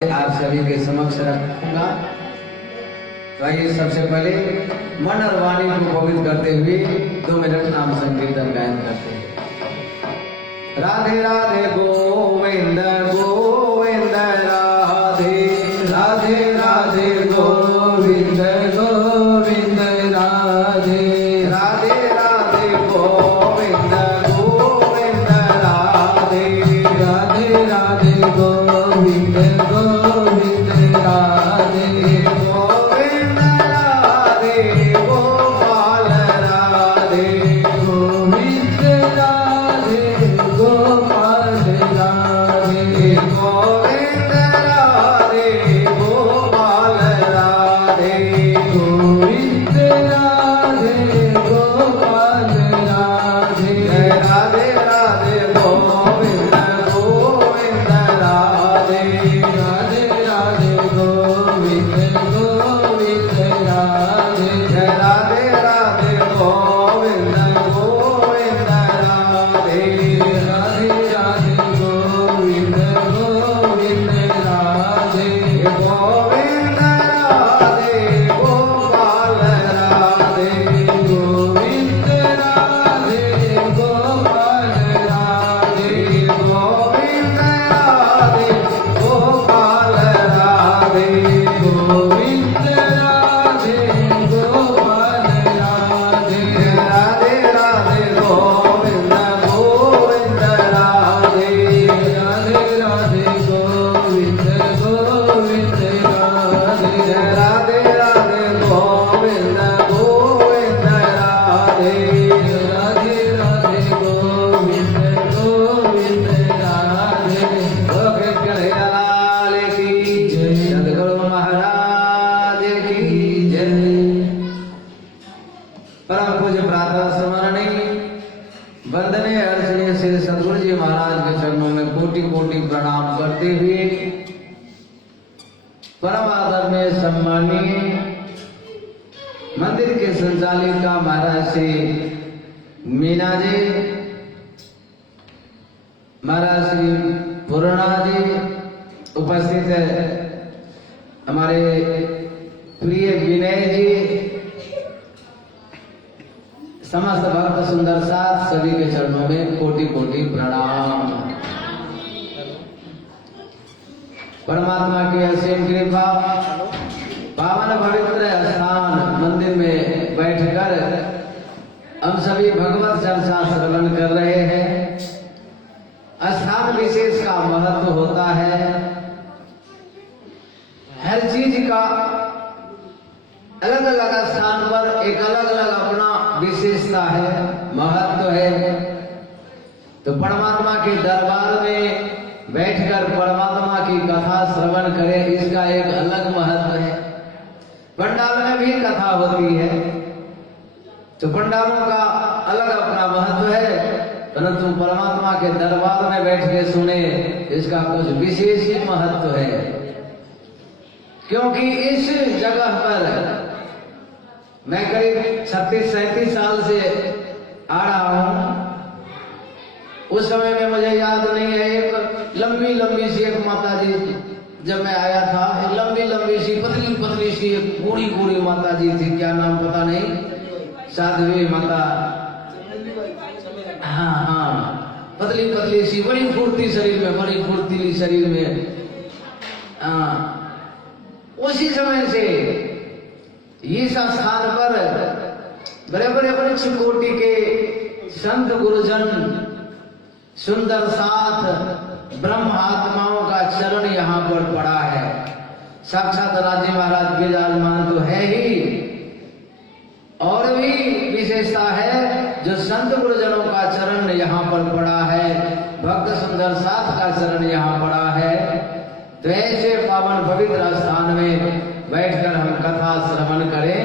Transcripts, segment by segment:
आप सभी के समक्ष रखूंगा। तो आइए सबसे पहले मन और वाणी को पवित्र करते हुए 2 मिनट नाम संकीर्तन गायन करते हैं। राधे राधे गोविंद गोविंद राधे राधे राधे गोविंद गोविंद राधे राधे राधे गोविंद गोविंद राधे राधे राधे गोविंद गोविंद राधे गोविंद राधे गोपाल राधे गोविंद राधे गोपाल राधे गोविंद राधे गोपाल राधे गोविंद राधे गोपाल राधे राधे राधे गोविंद गोविंद राधे राधे राधे गोविंद गोविंद राधे राधे राधे गोविंद गोविंद राधे राधे राधे गोविंद गोविंद राधे गोविंद राधे गोपाल राधे गोविंद राधे गोपाल राधे गोविंद राधे गोपाल राधे गोविंद राधे गोपाल राधे राधे राधे गोविंद गोविंद राधे राधे राधे गोविंद गोविंद राधे राधे राधे गोविंद गोविंद राधे राधे राधे गोविंद गोविंद राधे। गोपी कन्हैयालाल की जय, सद्गुरु महाराज की जय। परम पूज्य प्रातः स्मरणीय वंदनीय अर्चनीय श्री सद्गुरु जी महाराज के चरणों में कोटि कोटि प्रणाम करते हुए परम आदर में सम्मानीय मंदिर के संचालिका महाराज श्री मीना जी, महाराज श्री पूर्णा जी, उपस्थित है हमारे प्रिय विनय जी, समस्त भक्त सुंदर साथ सभी के चरणों में कोटि कोटि प्रणाम। परमात्मा की असीम कृपा पावन पवित्र स्थान मंदिर में बैठकर हम सभी भगवत चर्चा श्रवण कर रहे हैं। स्थान विशेष का महत्व होता है। हर चीज का अलग अलग स्थान पर एक अलग अलग अपना विशेषता है, महत्व है। तो परमात्मा के दरबार में बैठकर परमात्मा की कथा श्रवण करें, इसका एक अलग महत्व है। पंडाल में भी कथा होती है तो पंडालों का अलग अपना महत्व है, परंतु परमात्मा के दरबार में बैठ के सुने इसका कुछ विशेष ही महत्व है। क्योंकि इस जगह पर मैं करीब 36-37 साल से आ रहा हूं। उस समय में मुझे याद नहीं है, एक लंबी लंबी सी एक माता जी जब मैं आया था, एक लंबी लंबी सी पतली पतली सी एक बूढ़ी बूढ़ी माता जी थी, क्या नाम पता नहीं, साध्वी माता, हाँ हाँ, पतली पतली सी, बड़ी फुर्ती शरीर में, बड़ी फुर्तीली शरीर में। उसी समय से इस स्थान पर बड़े बड़े वृक्ष कोटि के संत गुरुजन, सुंदर साथ ब्रह्म आत्माओं का चरण यहाँ पर पड़ा है। साक्षात राजी महाराज विराजमान तो है ही, और भी विशेषता है जो संत गुरुजनों का चरण यहाँ पर पड़ा है, भक्त सुंदर साथ का चरण यहाँ पड़ा है। तो ऐसे पावन पवित्र स्थान में बैठकर हम कथा श्रवण करें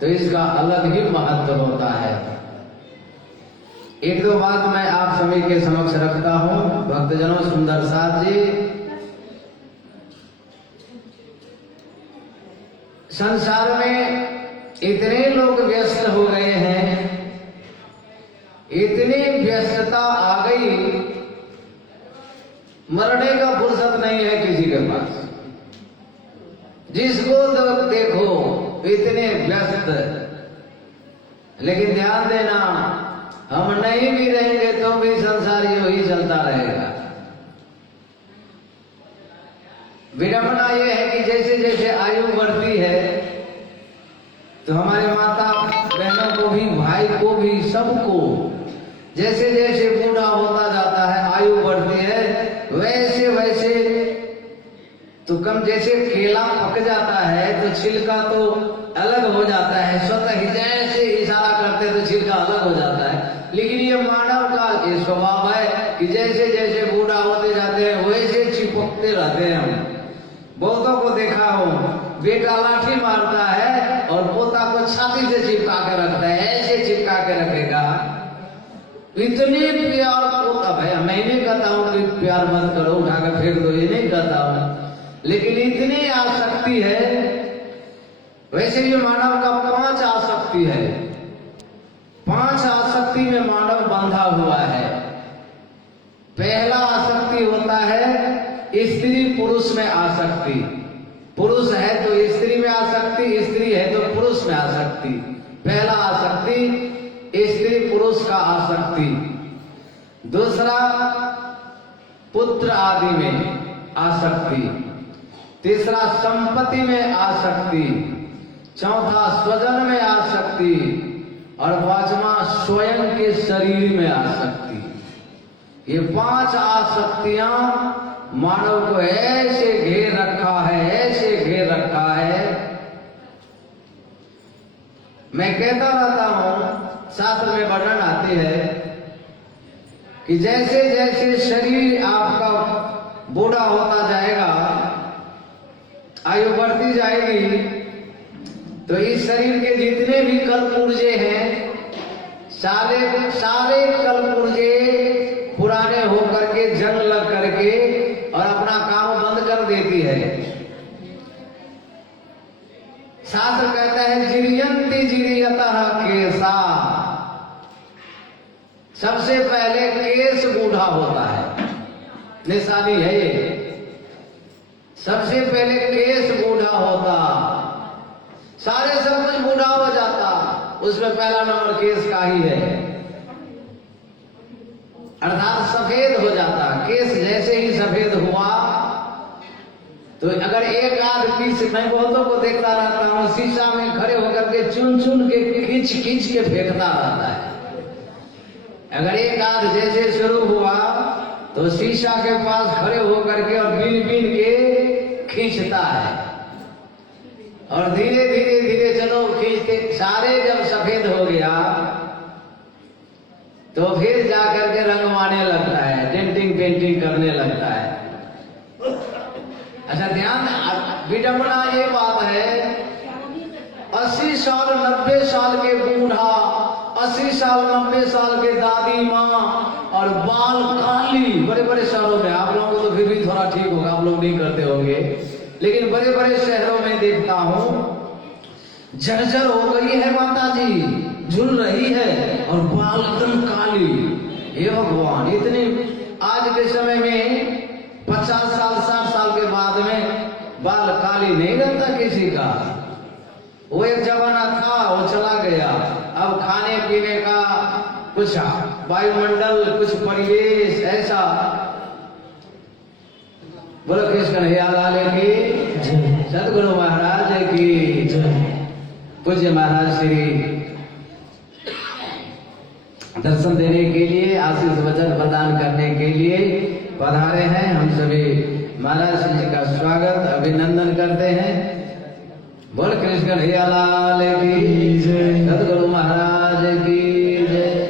तो इसका अलग ही महत्व होता है। एक दो बात मैं आप सभी के समक्ष रखता हूं। भक्तजनों, सुंदर साथ जी, संसार में इतने लोग व्यस्त हो गए हैं, इतनी व्यस्तता आ गई, मरने का फुर्सत नहीं है किसी के पास। जिसको तो देखो इतने व्यस्त। लेकिन ध्यान देना, हम नहीं भी रहेंगे तो भी संसार ही चलता रहेगा। विडंबना ये है कि जैसे जैसे आयु बढ़ती है तो हमारे माता बहनों को भी, भाई को भी, सबको जैसे जैसे बूढ़ा होता जाता है, आयु बढ़ती है, वैसे वैसे तो कम, जैसे केला पक जाता है तो छिलका तो अलग हो जाता है, स्वतः ही जैसे इशारा करते तो छिलका अलग हो जाता है। लेकिन ये मानव का ये स्वभाव है कि जैसे जैसे बूढ़ा होते जाते हैं वैसे चिपकते रहते हैं। हम बहुतों को देखा हो, बेटा लाठी मारता है और पोता को छाती से चिपका के रखता है, ऐसे चिपका के रखेगा। इतने प्यार पोता, भाई मैं नहीं कहता हूँ कि प्यार मत करो, उठाकर फेंक दो, ये नहीं कहता हूँ, लेकिन इतनी आसक्ति है। वैसे ये मानव का 5 आसक्ति है, 5 आसक्ति में मानव बंधा हुआ है। पहला आसक्ति होता है स्त्री पुरुष में आसक्ति। पुरुष है तो स्त्री में आसक्ति, स्त्री है तो पुरुष में आसक्ति। पहला आसक्ति स्त्री पुरुष का आसक्ति। दूसरा पुत्र आदि में आसक्ति। तीसरा संपत्ति में आसक्ति। चौथा स्वजन में आसक्ति। और 5वां स्वयं के शरीर में आसक्ति। ये 5 आसक्तियां मानव को ऐसे घेर रखा है, ऐसे घेर रखा है। मैं कहता रहता हूं, शास्त्र में वर्णन आती है कि जैसे जैसे शरीर आपका बूढ़ा होता जाएगा, आयु बढ़ती जाएगी, तो इस शरीर के जितने भी कलपुर्जे हैं, सारे कलपुर्जे पुराने होकर के, जंग लग करके और अपना काम बंद कर देती है। शास्त्र कहता है जिरियंती जिरियतः केसा। सबसे पहले केस बूढ़ा होता है, निशानी है ये। सबसे पहले केस बूढ़ा होता, सारे सब कुछ बूढ़ा हो जाता, उसमें पहला नंबर केस का ही है, अर्थात सफेद हो जाता। केस जैसे ही सफेद हुआ तो अगर एक आध पीस, मैं बहुतों को देखता रहता हूँ, शीशा में खड़े होकर के चुन चुन के खींच खींच के फेंकता रहता है। अगर एक आध जैसे शुरू हुआ तो शीशा के पास खड़े होकर के और बीन बीन के खींचता है, और धीरे धीरे धीरे चलो खींचते, सारे जब सफेद हो गया तो फिर जाकर के रंगवाने लगता है, डेंटिंग पेंटिंग करने लगता है। अच्छा ध्यान, विडंबना ये बात है, 80 साल 90 साल के बूढ़ा, 80 साल 90 साल के दादी माँ, और बाल काली, बड़े बड़े शहरों में, आप लोगों को तो फिर भी थोड़ा ठीक होगा, आप लोग नहीं करते होंगे, लेकिन बड़े बड़े शहरों में देखता हूँ, जर्जर हो गई है माता जी, झूल रही है और बाल एकदम काली। हे भगवान, इतने आज के समय में 50 साल 60 साल के बाद में बाल काली नहीं रहता किसी का। वो एक जमाना था, वो चला गया। अब खाने पीने का कुछ वायुमंडल, कुछ परिवेश ऐसा। बोलो कृष्ण कन्हैया लाल की, सदगुरु महाराज की, पूज्य महाराज श्री दर्शन देने के लिए, आशीष वचन प्रदान करने के लिए पधारे हैं। हम सभी महाराज जी का स्वागत अभिनंदन करते हैं। बोल कृष्ण कन्हैया लाल की, सदगुरु महाराज की जय।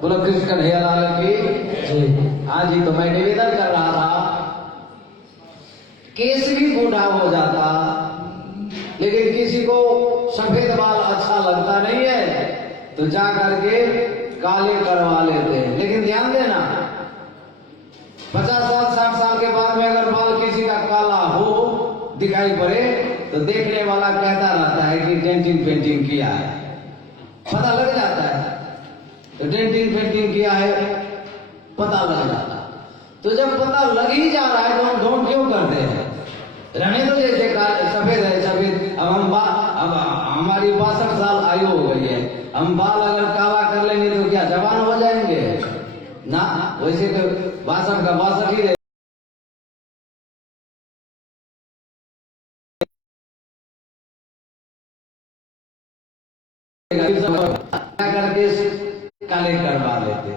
बोलो कृष्ण कन्हैया लाल की। आज ही तो मैं निवेदन कर रहा था, केस भी बूढ़ा हो जाता, लेकिन किसी को सफेद बाल अच्छा लगता नहीं है तो जा करके काले करवा लेते हैं। लेकिन ध्यान देना, 50 साल 60 साल के बाद में अगर बाल किसी का काला हो दिखाई पड़े तो देखने वाला कहता रहता है कि डेंटिंग पेंटिंग किया है, पता लग जाता है। तो डेंटिंग पेंटिंग किया है पता लग जाता। तो जब पता लग ही जा रहा है तो हम ढोंढ क्यों करते हैं? रहने तो जैसे सफेद है सफेद। अब हमारी 62 साल आयु हो गई है, हम बाल अगर काला कर लेंगे तो क्या जवान हो जाएंगे ना? वैसे तो 62 का 62 ही रहे। करके काले करवा लेते।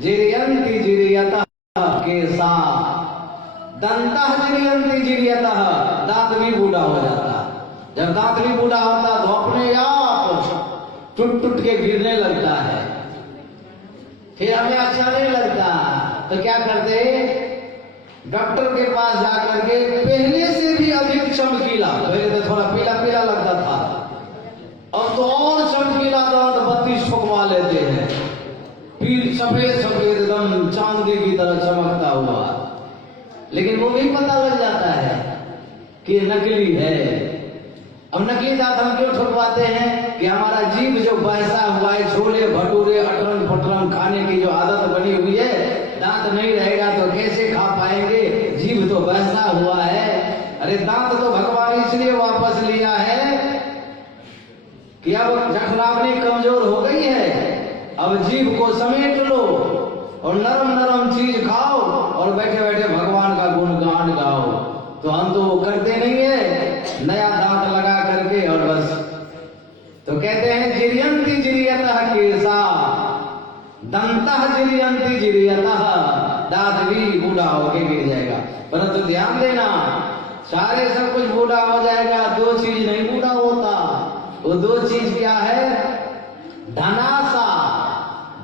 जिरियंती जिरियतः केसा दंतः जिरियंती जिरियतः, दांत भी बूढ़ा हो जाता। जब दांत भी बूढ़ा होता तो अपने आप टूट टूट के गिरने लगता है, फिर हमें अच्छा नहीं लगता तो क्या करते? डॉक्टर के पास जाकर के पहले से भी अधिक चमकीला, पहले तो थोड़ा पीला पीला लगता था, अब तो और चमकीला दांत 32 ठोकवा लेते हैं, फिर सफेद सफेद एकदम चांदी की तरह चमकता हुआ। लेकिन वो भी पता लग जाता है कि नकली है। अब नकली दांत हम क्यों ठोकवाते हैं? कि हमारा जीभ जो बहसा हुआ है, छोले भटूरे अटरम फटरम खाने की जो आदत बनी हुई है, दांत नहीं रहेगा तो कैसे खा पाएंगे? जीभ तो बहसा हुआ है। अरे दांत तो भगवान इसलिए वापस लिया है कि अब जठराग्नि कमजोर हो गई है, अब जीभ को समेट लो और नरम नरम चीज खाओ और बैठे बैठे भगवान का गुणगान गाओ। तो हम तो वो करते नहीं है, नया दांत लगा करके और बस। तो कहते हैं जिरियंती जिरियतः केसा दंतः जिरियंती जिरियतः, दांत भी बूढ़ा होके गिर जाएगा। परंतु ध्यान देना, सारे सब कुछ बूढ़ा हो जाएगा, दो चीज नहीं बूढ़ा होता। वो दो चीज क्या है? धनासा,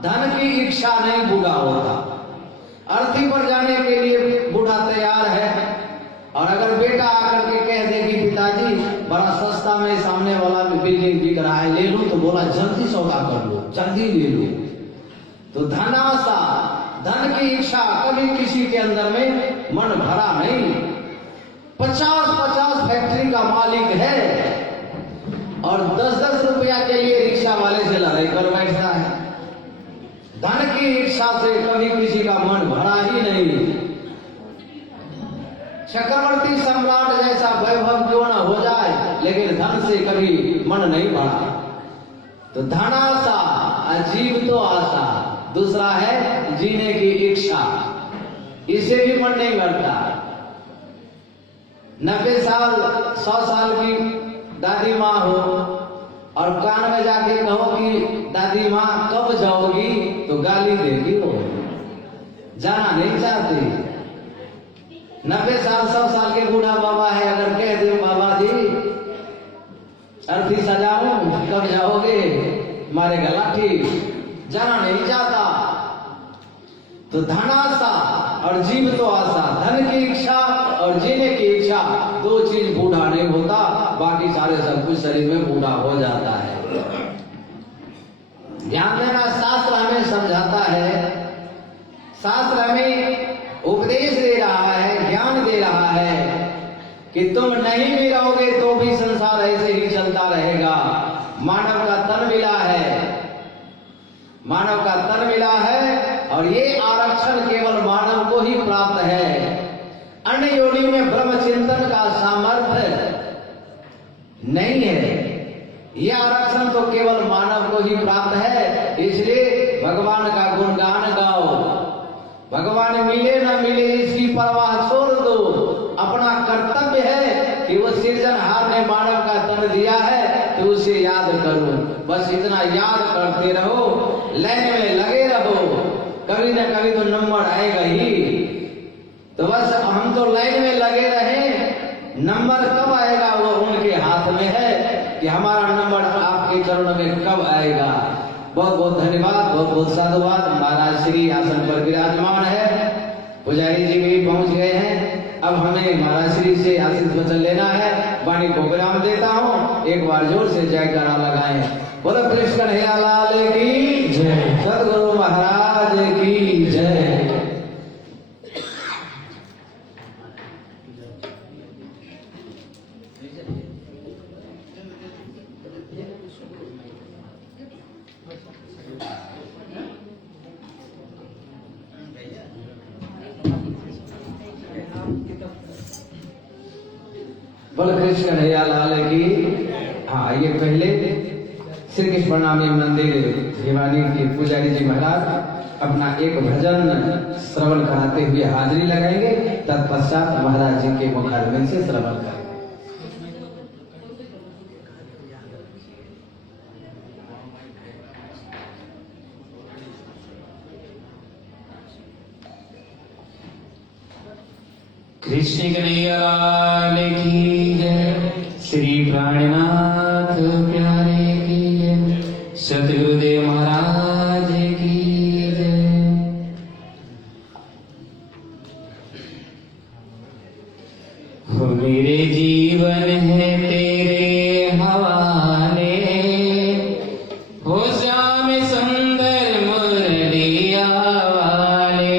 धन की इच्छा नहीं बूढ़ा होता। अर्थी पर जाने के लिए बूढ़ा तैयार है, और अगर बेटा आकर के कह दे कि पिताजी बड़ा सस्ता में सामने वाला बिल्डिंग बिक रहा है, ले लूं, तो बोला जल्दी सौदा कर लो, जल्दी ले लो। तो धनासा, धन की इच्छा, कभी किसी के अंदर में मन भरा नहीं। 50-50 फैक्ट्री का मालिक है और 10-10 रुपया के लिए रिक्शा वाले से लड़ाई कर बैठता है। धन की इच्छा से कभी किसी का मन भरा ही नहीं। चक्रवर्ती सम्राट जैसा वैभव क्यों न हो जाए, लेकिन धन से कभी मन नहीं भरा। तो धनासा, अजीब तो आशा, दूसरा है जीने की इच्छा, इसे भी मन नहीं भरता। 90 साल 100 साल की दादी माँ हो और कान में जाके कहो कि दादी माँ कब जाओगी, तो गाली देगी, वो जाना नहीं चाहती। 90 साल 100 साल के बूढ़ा बाबा है, अगर कह दे बाबा जी अर्थी सजाऊं, कब जाओगे, मारेगा लाठी, जाना नहीं चाहता। तो धनासा और जीव तो आशा, धन की इच्छा और जीने की इच्छा, दो चीज बूढ़ा नहीं होता, बाकी सारे सब कुछ शरीर में बूढ़ा हो जाता है। ध्यान देना, शास्त्र हमें समझाता है, शास्त्र हमें उपदेश दे रहा है, ज्ञान दे रहा है कि तुम नहीं भी रहोगे तो भी संसार ऐसे ही चलता रहेगा। मानव का तन मिला है, मानव का तन मिला है, और ये आरक्षण केवल मानव को ही प्राप्त है। अन्य योनि में ब्रह्म चिंतन का सामर्थ्य नहीं है। ये आरक्षण तो केवल मानव को ही प्राप्त है। इसलिए भगवान का गुणगान गाओ। भगवान मिले न मिले इसकी परवाह छोड़ दो। अपना कर्तव्य है कि वो सृजनहार ने मानव का तन दिया है तो उसे याद करो। बस इतना याद करते रहो, लाइन में लगे रहो, कभी न कभी तो नंबर आएगा ही। तो बस हम तो लाइन में लगे रहे, नंबर कब आएगा वो उनके हाथ में है कि हमारा नंबर आपके चरणों में कब आएगा। बहुत बहुत धन्यवाद, बहुत बहुत साधुवाद। महाराज श्री आसन पर विराजमान है। पुजारी जी भी पहुंच गए हैं। अब हमें महाराज श्री से आशीष वचन लेना है। वाणी को विराम देता हूँ। एक बार जोर से जयकारा लगाएं। बोलो कृष्ण कन्हैया लाल की जय, सदगुरु महाराज की जय। बोल कृष्ण कन्हैया लाल की। हाँ, ये पहले श्री कृष्ण प्रणामी मंदिर भिवानी के पुजारी जी महाराज अपना एक भजन श्रवण कराते हुए हाजिरी लगाएंगे। तत्पश्चात महाराज जी के मुखारविंद से श्रवण करेंगे। कृष्ण कन्हैया लाल की जय, श्री प्राणनाथ प्यारे की जय, सतगुरुदेव महाराज की जय। हो मेरे जीवन है तेरे हवाले, हो श्याम सुंदर मुरलिया वाले।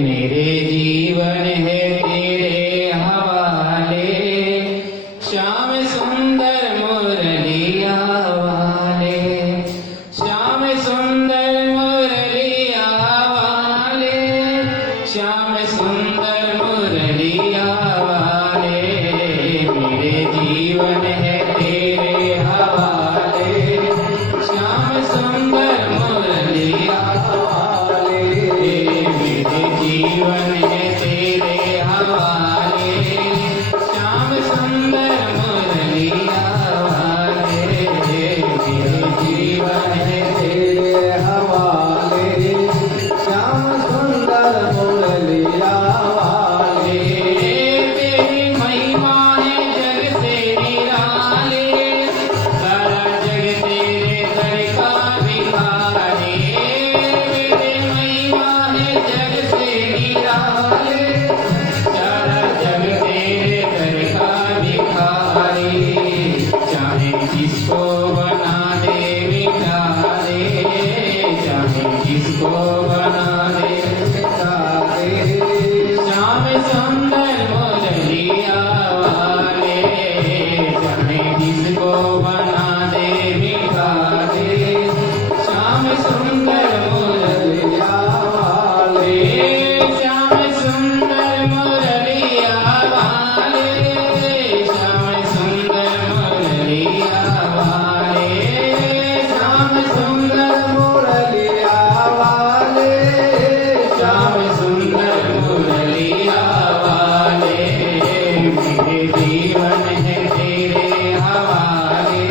मेरे जीवन है तेरे हवाले, श्याम सुंदर मुरलिया वाले, श्याम सुंदर मुरलिया वाले, श्याम सुंदर मुरलिया वाले। मेरे जीवन है तेरे हवाले, श्याम सुंदर मुरलिया वाले। मेरे जीवन है तेरे हवाले, श्याम सुंदर मुरलिया वाले। मेरे जीवन है तेरे हवाले, श्याम सुंदर मुरलिया वाले। तेरी महिमा है जग से निराले, सारा जग तेरे दर का भिखारी। तेरी महिमा है जग से निराले, सारा जग तेरे दर का भिखारी। चाहे जिसको बना दे मिटा दे, चाहे जिसको बना दे मिटा दे। श्याम सुंदर मुरलिया वाले, चाहे जिसको बना दे मिटा दे। श्याम सुंदर मुरलिया वाले, श्याम सुंदर मुरलिया वाले, श्याम सुंदर मुरलिया वाले, श्याम सुंदर मुरलिया वाले, श्याम सुंदर मुरलिया वाले। मेरे जीवन है तेरे हवाले,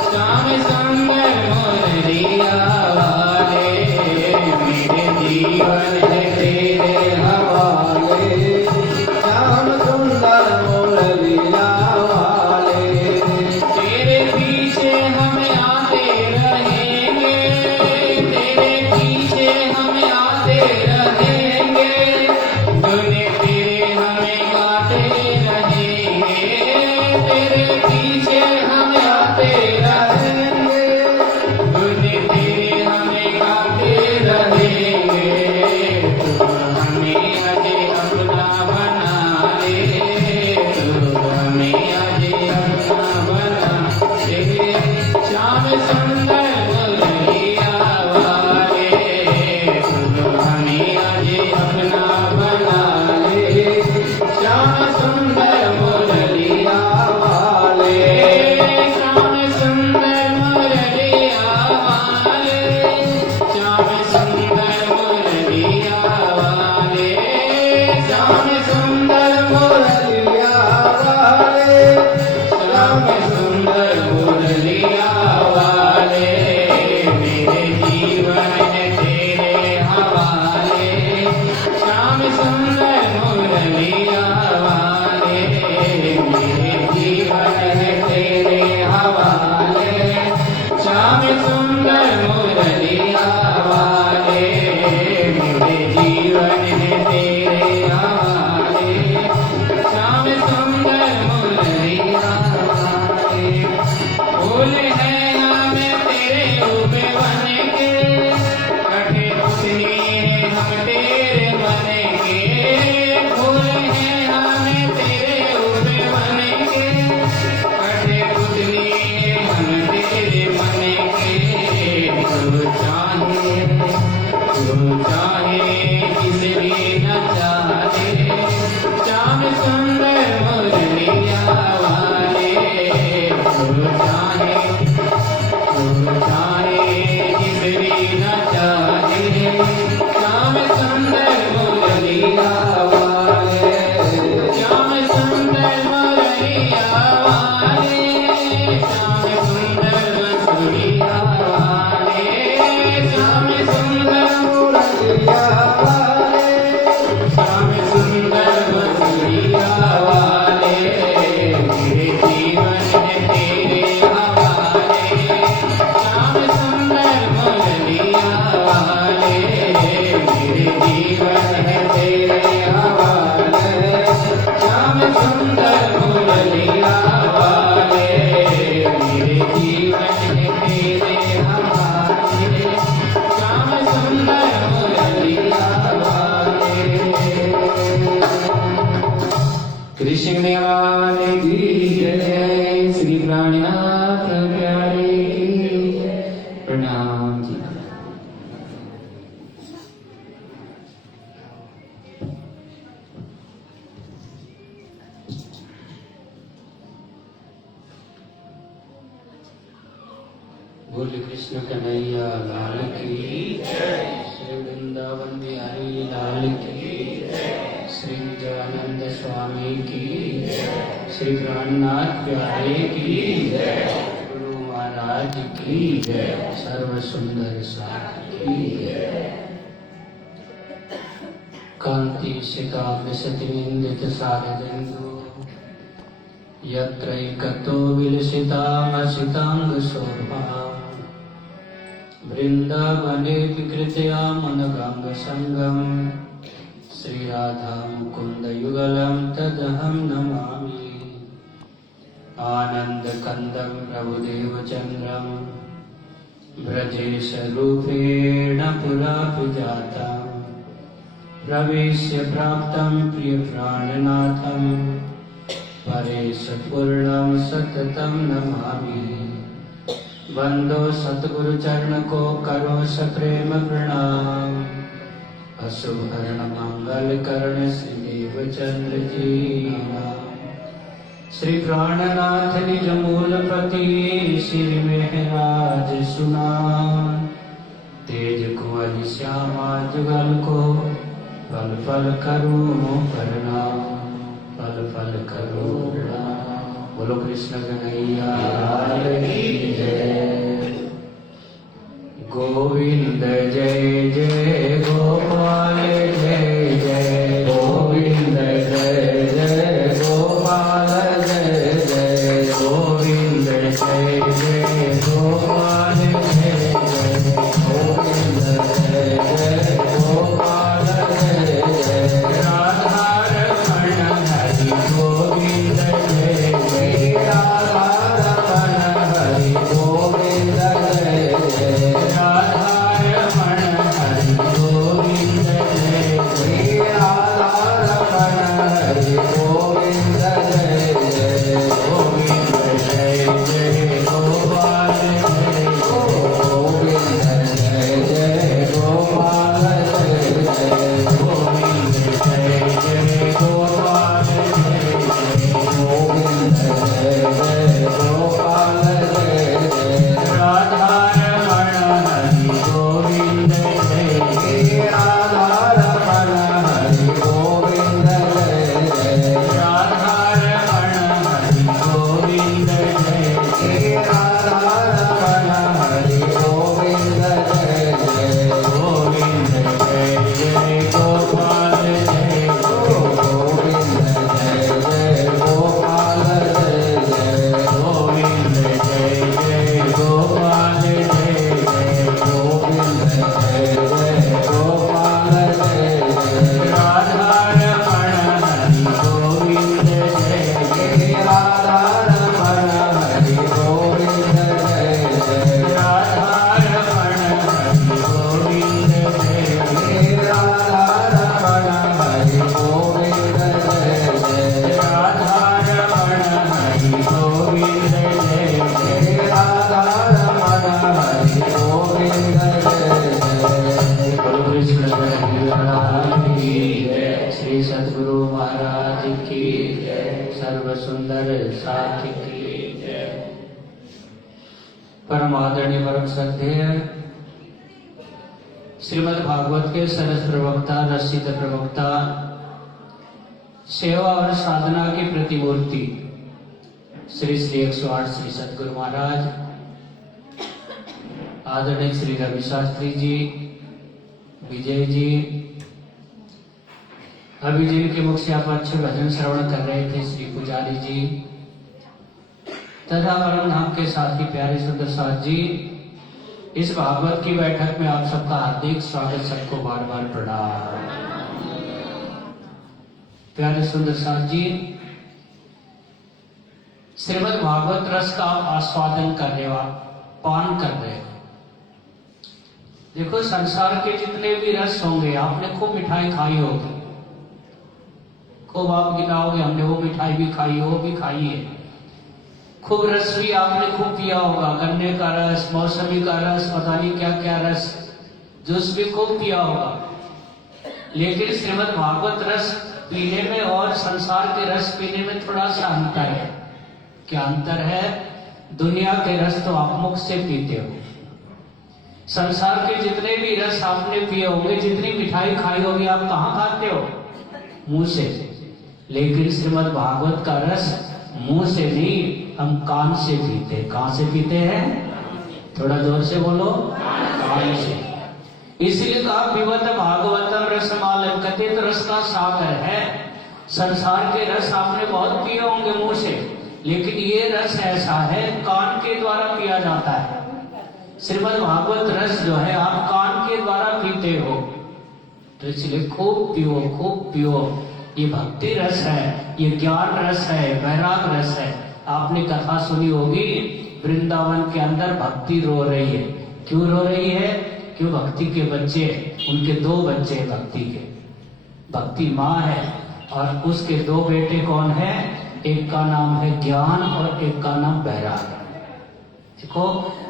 श्याम सुंदर मुरलिया वाले। मेरे जीवन है तेरे हवाले, श्याम सुंदर मुरलिया वाले। तेरे पीछे हम आते रहेंगे, तेरे पीछे हम आते रहेंगे। गुने तेरे हमें गाते रहेंगे, तेरे पीछे हम आते रहेंगे। गुने तेरे हमें गाते रहेंगे। गुरु चाहे जिसे भी नचाए, श्याम सुंदर मुरलिया वाले। गुरु चाहे जिसे भी नचाए, श्याम सुंदर मुरलिया वाले। श्याम सुंदर मुरलिया वाले, श्याम सुंदर बंसुरिया वाले। श्याम सुंदर मुरलिया वाले, श्याम सुंदर बंसुरिया वाले। मेरे जीवन है तेरे हवाले, श्याम सुंदर मुरलिया वाले। मेरे जीवन है तेरे हवाले, श्याम सुंदर मुरलिया वाले। मेरे जीवन है तेरे हवाले, श्याम सुंदर मुरलिया वाले। कृष्ण देवान की जय, श्री प्राणनाथ प्यारे की प्रणाम जी। बोले कृष्ण कन्हैया लाल की जय, श्री वृंदावन बिहारी लाल की जय, श्री नित्यानंद स्वामी की जय, श्री प्राणनाथ प्यारे की जय, गुरु महाराज की जय, सर्व सुंदर साथ की जय। कांति शिकाम्य सतिनिंदित सारदिन्दु, यत्रैकतो विलसितामसितांग शोभा, वृंदावने विकृत्या मनगंग संगम, श्री राधा मुकुंद युगलम तदहं नमामि। आनंद कंदम प्रभुदेव चंद्रम, ब्रजेश रूपेण पुरा जातम्, प्रवेश्य प्राप्तं प्रिय प्राणनाथं, परेश पूर्णं सततं नमामि। वंदो सतगुरु चरण को करो सप्रेम प्रणाम, अशुभरण मंगल करण श्री देव चंद्र जी नाम। श्री प्राणनाथ निज मूल पति श्री महराज सुनाम, तेज कुंवर श्यामा जुगल को पल पल करूं प्रणाम, पल पल करूं प्रणाम। बोलो कृष्ण कन्हैया लाल की जय। गोविंद जय जय गोपाल जय जय, गोविंद जय जय गोपाल जय जय, गोविंद जय जय गोपाल जय जय, गोविंद जय जय गोपाल जय जय। राधा रमण हरि गोविंद जय जय, राधा रमण हरि गोविंद जय जय, राधा रमण हरि गोविंद सर्व सुंदर साथी की जय। परम आदरणीय परम श्रद्धेय श्रीमद् भागवत के सरस प्रवक्ता, रसिद प्रवक्ता, सेवा और साधना की प्रतिमूर्ति श्री 108 श्री सद्गुरु महाराज, आदरणीय श्री रवि शास्त्री जी, विजय जी, अभी जिनके मुख से आप अच्छे भजन श्रवण कर रहे थे श्री पुजारी जी, तथा परम धाम के साथी प्यारे सुंदर साथ जी, इस भागवत की बैठक में आप सबका हार्दिक स्वागत, सबको बार बार प्रणाम। प्यारे सुंदर साथ जी, श्रीमद् भागवत रस का आप आस्वादन कर रहे हो, आप पान कर रहे हो। देखो, संसार के जितने भी रस होंगे, आपने खूब मिठाई खाई होगी, खूब आप गिनाओगे हमने वो मिठाई भी खाई, वो भी खाई है। खूब रस भी आपने खूब पिया होगा, गन्ने का रस, मौसमी का रस, पता नहीं क्या क्या रस, जूस भी खूब पिया होगा। लेकिन श्रीमद् भागवत रस पीने में और संसार के रस पीने में थोड़ा सा अंतर है। क्या अंतर है? दुनिया के रस तो आप मुख से पीते हो, संसार के जितने भी रस आपने पिए होंगे, जितनी मिठाई खाई होगी, आप कहाँ खाते हो? मुंह से। लेकिन श्रीमद् भागवत का रस मुंह से नहीं, हम कान से पीते। कहां से पीते हैं? थोड़ा जोर से बोलो, कान से। इसलिए कहा पिबत भागवतम रसमालयम, कथित रस का सागर है। संसार के रस आपने बहुत पिए होंगे मुंह से, लेकिन ये रस ऐसा है कान के द्वारा पिया जाता है। श्रीमद् भागवत रस जो है आप कान के द्वारा पीते हो, तो इसलिए खूब पियो, खूब पियो। ये भक्ति रस है, ये ज्ञान रस है, वैराग रस है। आपने कथा सुनी होगी, वृंदावन के अंदर भक्ति रो रही है। क्यों रो रही है? क्यों? भक्ति के बच्चे, उनके 2 बच्चे भक्ति के, भक्ति माँ है और उसके 2 बेटे कौन है? एक का नाम है ज्ञान और एक का नाम वैराग। देखो,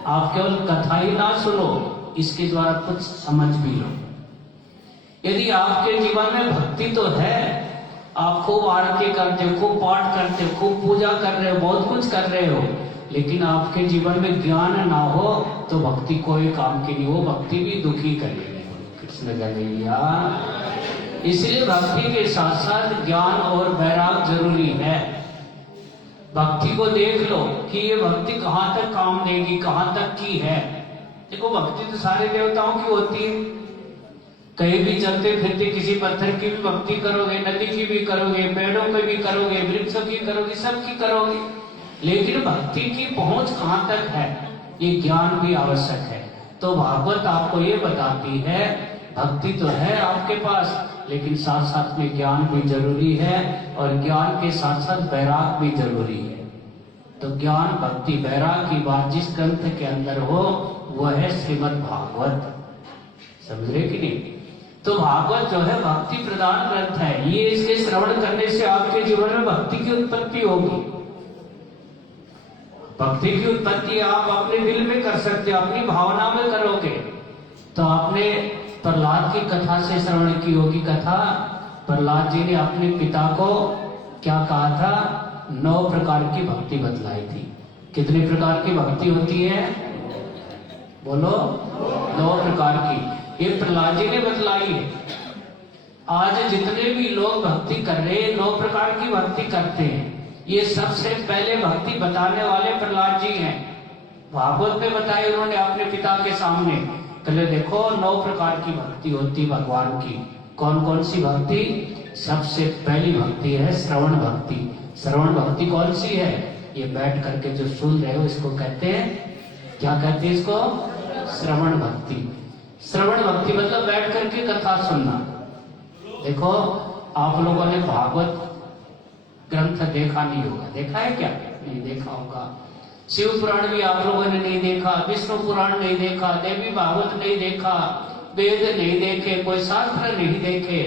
आप केवल कथा ही ना सुनो, इसके द्वारा कुछ समझ भी लो। यदि आपके जीवन में भक्ति तो है, आप खूब आरती करते हो, खूब पाठ करते हो, खूब पूजा कर रहे हो, बहुत कुछ कर रहे हो, लेकिन आपके जीवन में ज्ञान ना हो तो भक्ति कोई काम की नहीं, वो भक्ति भी दुखी करेगी। कृष्ण कन्हैया। इसलिए भक्ति के साथ साथ ज्ञान और वैराग जरूरी है। भक्ति को देख लो कि ये भक्ति कहाँ तक काम देगी, कहाँ तक की है। देखो, भक्ति तो सारे देवताओं की होती है। कहीं भी चलते फिरते किसी पत्थर की भी भक्ति करोगे, नदी की भी करोगे, पेड़ों की भी करोगे, वृक्षों की करोगे, सबकी करोगे, लेकिन भक्ति की पहुंच कहाँ तक है, ये ज्ञान भी आवश्यक है। तो भागवत आपको ये बताती है, भक्ति तो है आपके पास, लेकिन साथ साथ में ज्ञान भी जरूरी है, और ज्ञान के साथ साथ वैराग भी जरूरी है। तो ज्ञान, भक्ति, वैराग की बात जिस ग्रंथ के अंदर हो, वह है श्रीमद् भागवत। समझ रहे कि नहीं? तो भागवत जो है भक्ति प्रदान ग्रंथ है। ये इसके श्रवण करने से आपके जीवन में भक्ति की उत्पत्ति होगी। भक्ति की उत्पत्ति आप अपने दिल में कर सकते हो, अपनी भावना में करोगे। तो आपने प्रहलाद की कथा से श्रवण की होगी कथा। प्रहलाद जी ने अपने पिता को क्या कहा था? 9 प्रकार की भक्ति बतलाई थी। कितने प्रकार की भक्ति होती है? बोलो, 9 प्रकार की। ये प्रहलाद जी ने बतलाई है। आज जितने भी लोग भक्ति कर रहे हैं, 9 प्रकार की भक्ति करते हैं। ये सबसे पहले भक्ति बताने वाले प्रहलाद जी हैं। भागवत में बताए उन्होंने अपने पिता के सामने, कहले देखो 9 प्रकार की भक्ति होती भगवान की। कौन कौन सी भक्ति? सबसे पहली भक्ति है श्रवण भक्ति। श्रवण भक्ति कौन सी है? ये बैठ करके जो सुन रहे हो, इसको कहते हैं, क्या कहते हैं इसको? श्रवण भक्ति। श्रवण भक्ति मतलब बैठ करके कथा सुनना। देखो, आप लोगों ने भागवत ग्रंथ देखा नहीं होगा, देखा है क्या? नहीं देखा होगा। शिव पुराण भी आप लोगों ने नहीं देखा, विष्णु पुराण नहीं देखा, देवी भागवत नहीं देखा, वेद नहीं देखे, कोई शास्त्र नहीं देखे,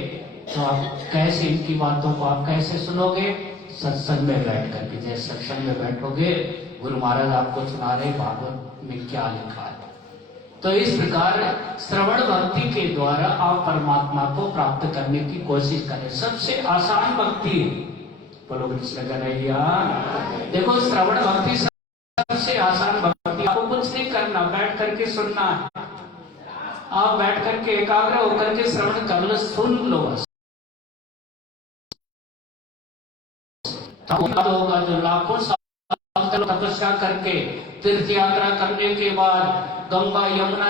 तो आप कैसे इनकी बातों को आप कैसे सुनोगे? सत्संग में बैठ करके। जैसे सत्संग में बैठोगे, गुरु महाराज आपको सुना रहे भागवत में क्या लिखा है। तो इस प्रकार श्रवण भक्ति के द्वारा आप परमात्मा को प्राप्त करने की कोशिश करें। सबसे आसान भक्ति है, बोलो कृष्ण कन्हैया। देखो श्रवण भक्ति सबसे आसान भक्ति, आपको कुछ नहीं करना, बैठ करके सुनना है। आप बैठ करके एकाग्र होकर के श्रवण कर लो, सुन लो बस। होगा जो लाखों साल तपस्या करके तीर्थ यात्रा करने के बाद, गंगा यमुना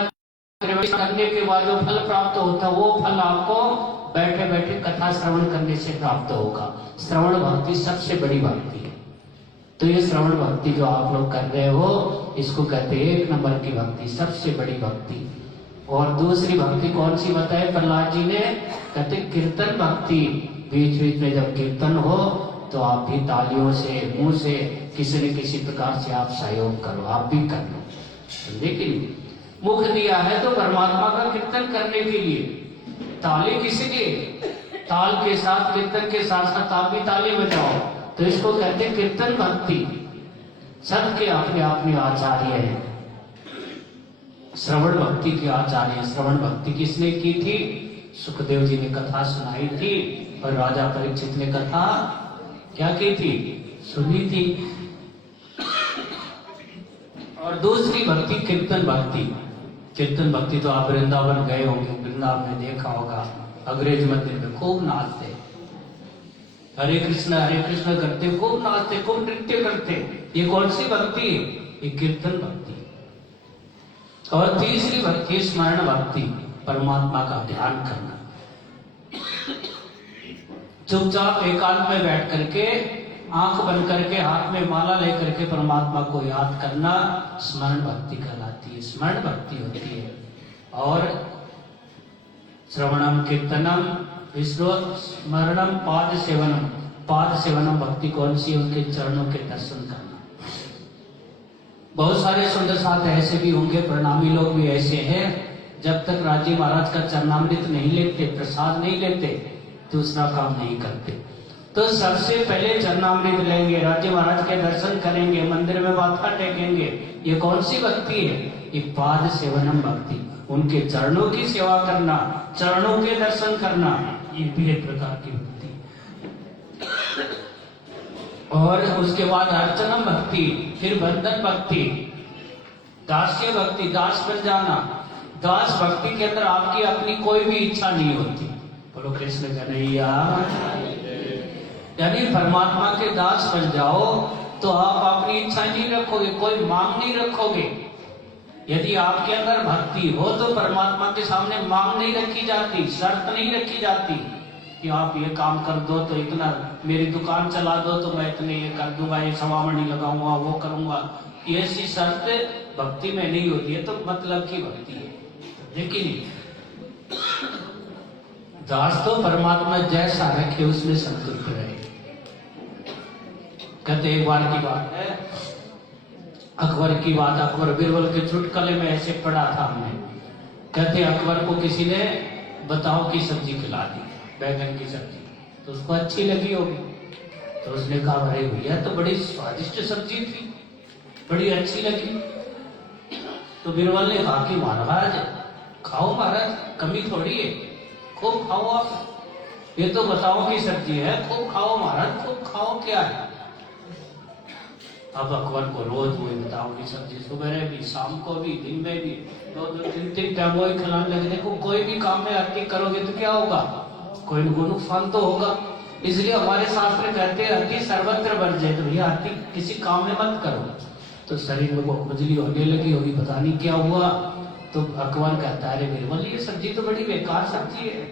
प्रवेश करने के बाद जो फल प्राप्त होता है, वो फल आपको बैठे बैठे कथा श्रवण करने से प्राप्त होगा। श्रवण भक्ति सबसे बड़ी भक्ति है। तो ये श्रवण भक्ति जो आप लोग कर रहे हो, इसको कहते हैं 1 नंबर की भक्ति, सबसे बड़ी भक्ति। और दूसरी भक्ति कौन सी बताए प्रहलाद जी ने? कहते कीर्तन भक्ति। बीच बीच में जब कीर्तन हो तो आप भी तालियों से, मुंह से, किसी न किसी प्रकार से आप सहयोग करो, आप भी कर लो। लेकिन मुख दिया है तो परमात्मा का कीर्तन करने के लिए, ताली किस लिए? ताल के साथ, कीर्तन के साथ साथ आप भी ताली बजाओ। तो इसको कहते कीर्तन भक्ति। सबके अपने अपने आचार्य हैं। श्रवण भक्ति के आचार्य। श्रवण भक्ति किसने की थी? सुखदेव जी ने कथा सुनाई थी और राजा परीक्षित ने कथा क्या की थी? सुनी थी। और दूसरी भक्ति कीर्तन भक्ति। कीर्तन भक्ति तो आप वृंदावन गए होंगे, वृंदावन में देखा होगा, अंग्रेज मंदिर में खूब नाचते, हरे कृष्ण करते, खूब नाचते, खूब नृत्य करते। ये कौन सी भक्ति? ये कीर्तन भक्ति। और तीसरी भक्ति स्मरण भक्ति, परमात्मा का ध्यान करना। चुपचाप एकांत में बैठ करके, आंख बंद करके, हाथ में माला लेकर के परमात्मा को याद करना स्मरण भक्ति कहलाती है, स्मरण भक्ति होती है। और श्रवणम कीर्तनम विष्णु स्मरणम पाद सेवनम। पाद सेवनम भक्ति कौन सी? उनके चरणों के दर्शन करना। बहुत सारे सुंदर साथ ऐसे भी होंगे, प्रणामी लोग भी ऐसे हैं, जब तक राजी महाराज का चरणामृत नहीं लेते, प्रसाद नहीं लेते, दूसरा काम नहीं करते। तो सबसे पहले चरणामृत लेंगे, राजी महाराज के दर्शन करेंगे, मंदिर में माथा टेकेंगे। ये कौन सी भक्ति है? ये पाद सेवनम भक्ति। उनके चरणों की सेवा करना, चरणों के दर्शन करना, ये भी एक प्रकार की भक्ति। और उसके बाद अर्चनम भक्ति, फिर बंधन भक्ति, दास्य भक्ति, दास बन जाना। दास भक्ति के अंदर आपकी अपनी कोई भी इच्छा नहीं होती। बोलो कृष्ण कन्हैया। यानी परमात्मा के दास बन जाओ तो आप अपनी इच्छा नहीं रखोगे, कोई मांग नहीं रखोगे। यदि आपके अंदर भक्ति हो तो परमात्मा के सामने मांग नहीं रखी जाती, शर्त नहीं रखी जाती कि आप ये काम कर दो तो इतना, मेरी दुकान चला दो तो मैं इतने ये कर दूंगा, ये सवामणी लगाऊंगा, वो करूंगा। ऐसी शर्त भक्ति में नहीं होती है, तो मतलब की भक्ति है। लेकिन दास तो परमात्मा जैसा रखे उसमें संतुष्ट रहे। कहते एक बार की बात है, अकबर की बात, अकबर बीरबल के चुटकुले में ऐसे पढ़ा था हमने। कहते अकबर को किसी ने बताओ की सब्जी खिला दी, बैगन की सब्जी, तो उसको अच्छी लगी होगी। तो उसने कहा अरे भैया तो बड़ी स्वादिष्ट सब्जी थी, बड़ी अच्छी लगी। तो बीरबल ने कहा कि महाराज खाओ, महाराज कमी थोड़ी है, खूब खाओ आप, ये तो बताओ की सब्जी है, खूब खाओ महाराज, खूब खाओ। क्या है? अब अकबर को रोज वही बताओ की सब्जी, सुबह भी, शाम को भी, दिन में भी, 2-2 3-3 टाइम वही खिलाने लगे। देखो कोई भी काम में अति करोगे तो क्या होगा? कोई न कोई नुकसान तो होगा। इसलिए हमारे शास्त्र कहते हैं अति सर्वत्र वर्ज्य। तो भैया अति किसी काम में मत करो। तो शरीर में वो खुजली होने लगी होगी, पता नहीं क्या हुआ। तो अकबर कहता है अरे बीरबल ये सब्जी तो बड़ी बेकार सब्जी है।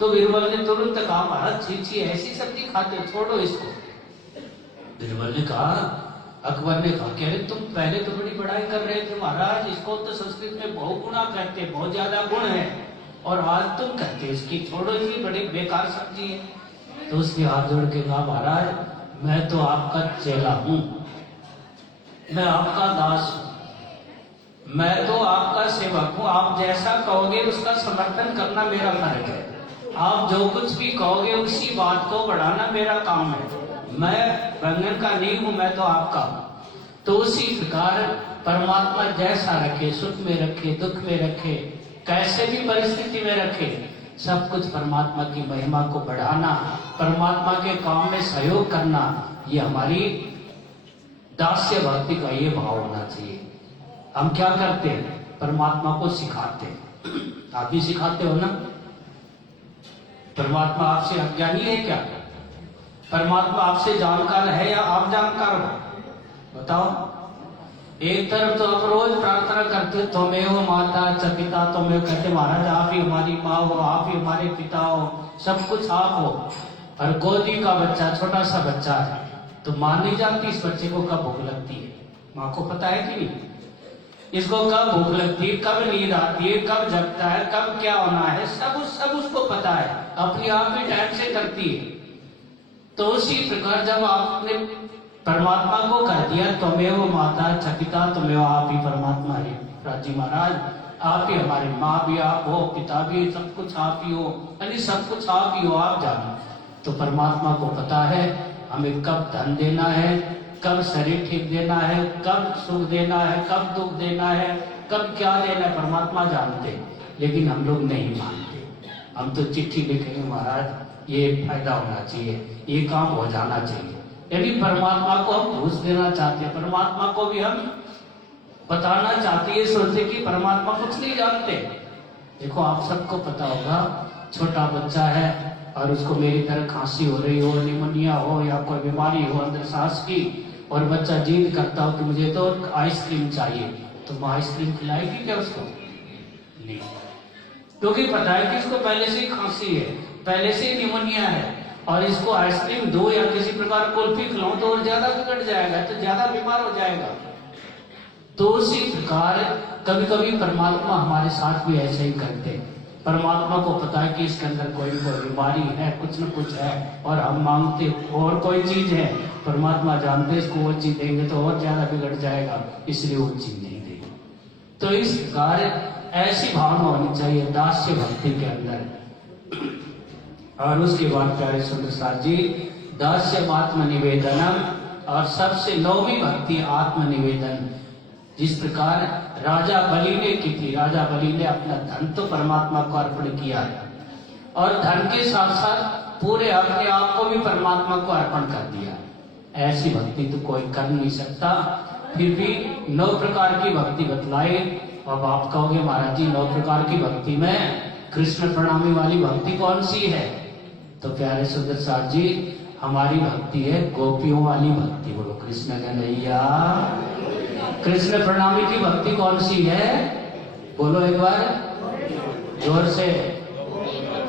तो बीरबल ने तुरंत कहा महाराज छी ऐसी सब्जी खाते, छोड़ो इसको। बीरबल ने कहा, अकबर ने कहा कि अरे तुम पहले तो बड़ी बड़ाई कर रहे थे महाराज, इसको तो संस्कृत में बहुगुणा कहते, बहुत ज्यादा गुण है, और आज तुम कहते इसकी छोड़ो, इसकी बड़ी बेकार सब्जी है। तो उसने हाथ जोड़ के कहा महाराज मैं तो आपका चेला हूं, मैं आपका दास हूं, मैं तो आपका सेवक हूं। आप जैसा कहोगे उसका समर्थन करना मेरा फर्ज है। आप जो कुछ भी कहोगे उसी बात को बढ़ाना मेरा काम है। मैं बंधन का नहीं हूं, मैं तो आपका हूं। तो उसी प्रकार परमात्मा जैसा रखे, सुख में रखे, दुख में रखे, कैसे भी परिस्थिति में रखे, सब कुछ परमात्मा की महिमा को बढ़ाना, परमात्मा के काम में सहयोग करना, ये हमारी दास्य भक्ति का ये भाव होना चाहिए। हम क्या करते हैं? परमात्मा को सिखाते हैं। आप भी सिखाते हो ना? परमात्मा आपसे अज्ञानी है क्या? परमात्मा आपसे जानकार है या आप जानकार हो? बताओ। एक तरफ तो आप रोज प्रार्थना करते, त्वमेव माता च पिता, त्वमेव कहते महाराज आप ही हमारी माँ हो, आप ही हमारे पिता हो, सब कुछ आप हो। और गोदी का बच्चा, छोटा सा बच्चा है, तो माँ नहीं जानती इस बच्चे को कब भूख लगती है। माँ को पता है कि नहीं? इसको कब भूख लगती है, कब नींद आती है, कब जगता है, कब क्या होना है, सब उसको पता है। अपने आप ही टाइम से करती है। तो उसी प्रकार जब आपने परमात्मा को कर दिया, त्वमेव माता च पिता, त्वमेव, आप ही परमात्मा है राजी महाराज, आप ही हमारे माँ भी आप हो, पिता भी, सब कुछ आप ही हो, यानी सब कुछ आप ही हो, आप जानो। तो परमात्मा को पता है हमें कब धन देना है, कब शरीर ठीक देना है, कब सुख देना है, कब दुख देना है, कब क्या देना है, परमात्मा जानते। लेकिन हम लोग नहीं मानते। हम तो चिट्ठी लिखेंगे महाराज ये फायदा होना चाहिए, ये काम हो जाना चाहिए। यानी परमात्मा को हम घूस देना चाहते हैं, परमात्मा को भी हम बताना चाहते हैं, सोचते कि परमात्मा कुछ नहीं जानते। देखो आप सबको पता होगा, छोटा बच्चा है और उसको मेरी तरह खांसी हो रही हो, निमोनिया हो या कोई बीमारी हो अंदर सांस की, और बच्चा जिद करता हो कि मुझे तो आइसक्रीम चाहिए, तो माँ आइसक्रीम खिलाएगी क्या उसको? नहीं, क्योंकि पता है कि इसको पहले से ही खांसी है, पहले से ही निमोनिया है, और इसको आइसक्रीम दो या किसी प्रकार कुल्फी खिलाओ तो और ज्यादा बिगड़ जाएगा, तो ज्यादा बीमार हो जाएगा। तो उसी प्रकार कभी कभी परमात्मा हमारे साथ भी ऐसे ही करते हैं। परमात्मा को पता है कि इसके अंदर कोई बीमारी है, कुछ न कुछ है, और हम मांगते और कोई चीज है, परमात्मा जानते इसको वो चीज देंगे तो और ज्यादा बिगड़ जाएगा, इसलिए वो चीज नहीं देंगे। तो इस प्रकार ऐसी भावना होनी चाहिए दास्य भक्ति के अंदर। और उसके बाद प्यारे सुंदर साथ जी, दास्य आत्मनिवेदनम, और सबसे 9वीं भक्ति आत्मनिवेदन। जिस प्रकार राजा बलि ने की थी, राजा बलि ने अपना धन तो परमात्मा को अर्पण किया है, और धन के साथ साथ पूरे अपने आप को भी परमात्मा को अर्पण कर दिया। ऐसी भक्ति तो कोई कर नहीं सकता। फिर भी 9 प्रकार की भक्ति बतलाई। अब आप कहोगे महाराज जी 9 प्रकार की भक्ति में कृष्ण प्रणामी वाली भक्ति कौन सी है? तो प्यारे सुंदर साथ जी, हमारी भक्ति है गोपियों वाली भक्ति। बोलो कृष्ण कन्हैया। कृष्ण प्रणामी की भक्ति कौन सी है? बोलो एक बार जोर से।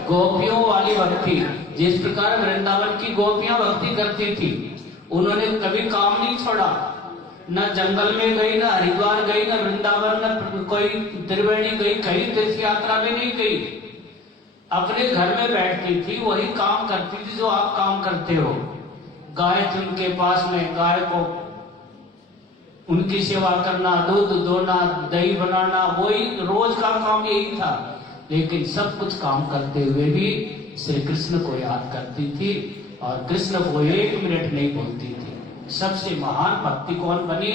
गोपियों वाली भक्ति। जिस प्रकार वृंदावन की गोपियां भक्ति करती थी, उन्होंने कभी काम नहीं छोड़ा, न जंगल में गई, न हरिद्वार गई, न वृंदावन, न कोई त्रिवेणी गई, कहीं तीर्थ यात्रा में नहीं गई। अपने घर में बैठती थी, वही काम करती थी जो आप काम करते हो। गाय थी उनके पास में, गाय को उनकी सेवा करना, दूध दोना, दही बनाना, वही रोज का काम यही था। लेकिन सब कुछ काम करते हुए भी श्री कृष्ण को याद करती थी, और कृष्ण को 1 मिनट नहीं बोलती थी। सबसे महान भक्ति कौन बनी?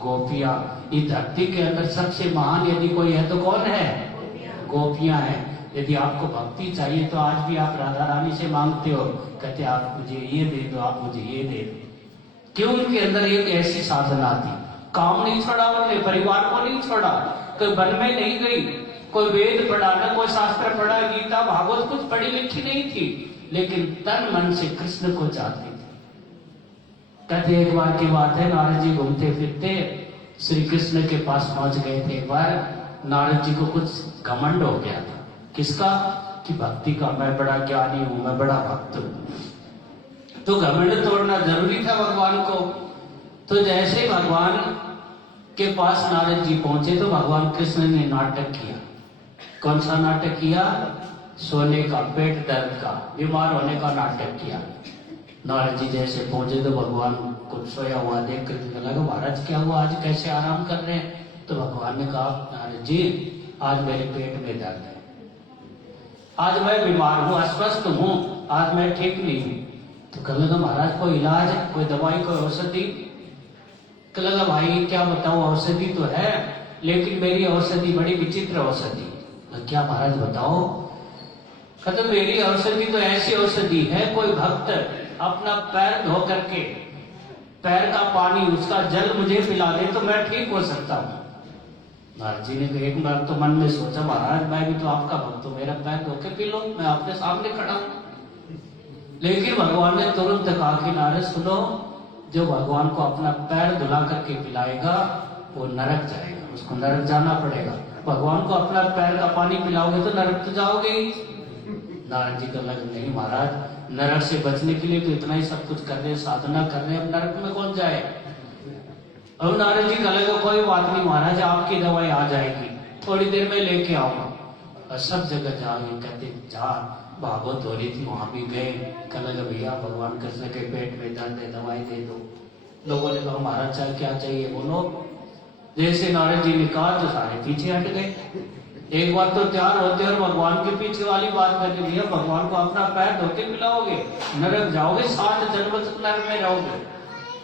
गोपियां। इस धरती के अंदर सबसे महान यदि कोई है तो कौन है? गोपियां हैं। यदि आपको भक्ति चाहिए तो आज भी आप राधा रानी से मांगते हो, कहते आप मुझे ये दे दो, आप मुझे ये दे दो। क्यों? उनके अंदर एक ऐसी साधना थी, काम नहीं छोड़ा उन्होंने, परिवार को नहीं छोड़ा, कोई वन में नहीं गई, कोई वेद पढ़ा, न कोई शास्त्र पढ़ा, गीता भागवत कुछ पढ़ी लिखी नहीं थी, लेकिन तन मन से कृष्ण को चाहती थी। कहते एक बार की बात है, नारद जी घूमते फिरते श्री कृष्ण के पास पहुंच गए थे। एक बार नारद जी को कुछ घमंड हो गया था। किसका? कि भक्ति का, मैं बड़ा ज्ञानी हूं, मैं बड़ा भक्त हूं। तो घमंड तोड़ना जरूरी था भगवान को। तो जैसे ही भगवान के पास नारद जी पहुंचे तो भगवान कृष्ण ने नाटक किया। कौन सा नाटक किया? सोने का, पेट दर्द का, बीमार होने का नाटक किया। नारद जी जैसे पहुंचे तो भगवान को सोया हुआ देख कर लगा, महाराज क्या हुआ, आज कैसे आराम कर रहे हैं? तो भगवान ने कहा, नारद जी आज मेरे पेट में दर्द है, आज मैं बीमार हूँ, अस्वस्थ हूँ, आज मैं ठीक नहीं हूँ। तो कहने लगा, महाराज कोई इलाज, कोई दवाई, कोई औषधि? कहने लगा, भाई क्या बताऊं, औषधि तो है, लेकिन मेरी औषधि बड़ी विचित्र औषधि। क्या महाराज बताओ? कहते मेरी औषधि तो ऐसी औषधि है, कोई भक्त अपना पैर धो करके पैर का पानी उसका जल मुझे पिला दे तो मैं ठीक हो सकता हूँ। नारद जी ने एक बार तो मन में सोचा, महाराज मैं भी तो आपका भक्त हूँ, मेरा पैर धो के पी लो, मैं आपके सामने खड़ा हूँ। लेकिन भगवान ने तुरंत कहा कि नारद सुनो, जो भगवान को अपना पैर धुला करके पिलाएगा वो नरक जाएगा, उसको नरक जाना पड़ेगा। भगवान को अपना पैर का पानी पिलाओगे तो नरक तो जाओगे ही। नारद जी को लगा नहीं महाराज, नरक से बचने के लिए तो इतना ही सब कुछ कर रहे हैं, साधना कर रहे हैं, अब नरक में कौन जाए। अब नारद जी का लगा कोई बात नहीं महाराज, आपकी दवाई आ जाएगी, थोड़ी देर में लेके आऊंगा। और सब जगह जाएंगे, कहते जा भागवत हो रही थी वहां भी गए, कहा लगा भैया भगवान कृष्ण के पेट में दर्द है, दवाई दे दो। लोगों ने कहा महाराज चाहे क्या चाहिए बोलो। जैसे नारद जी ने कहा तो सारे पीछे हट गए। एक बार तो तैयार होते और भगवान के पीछे वाली बात करके, भैया भगवान को अपना पैर धोके पिलाओगे, नरक जाओगे, 7 जन्म तक नरक में रहोगे।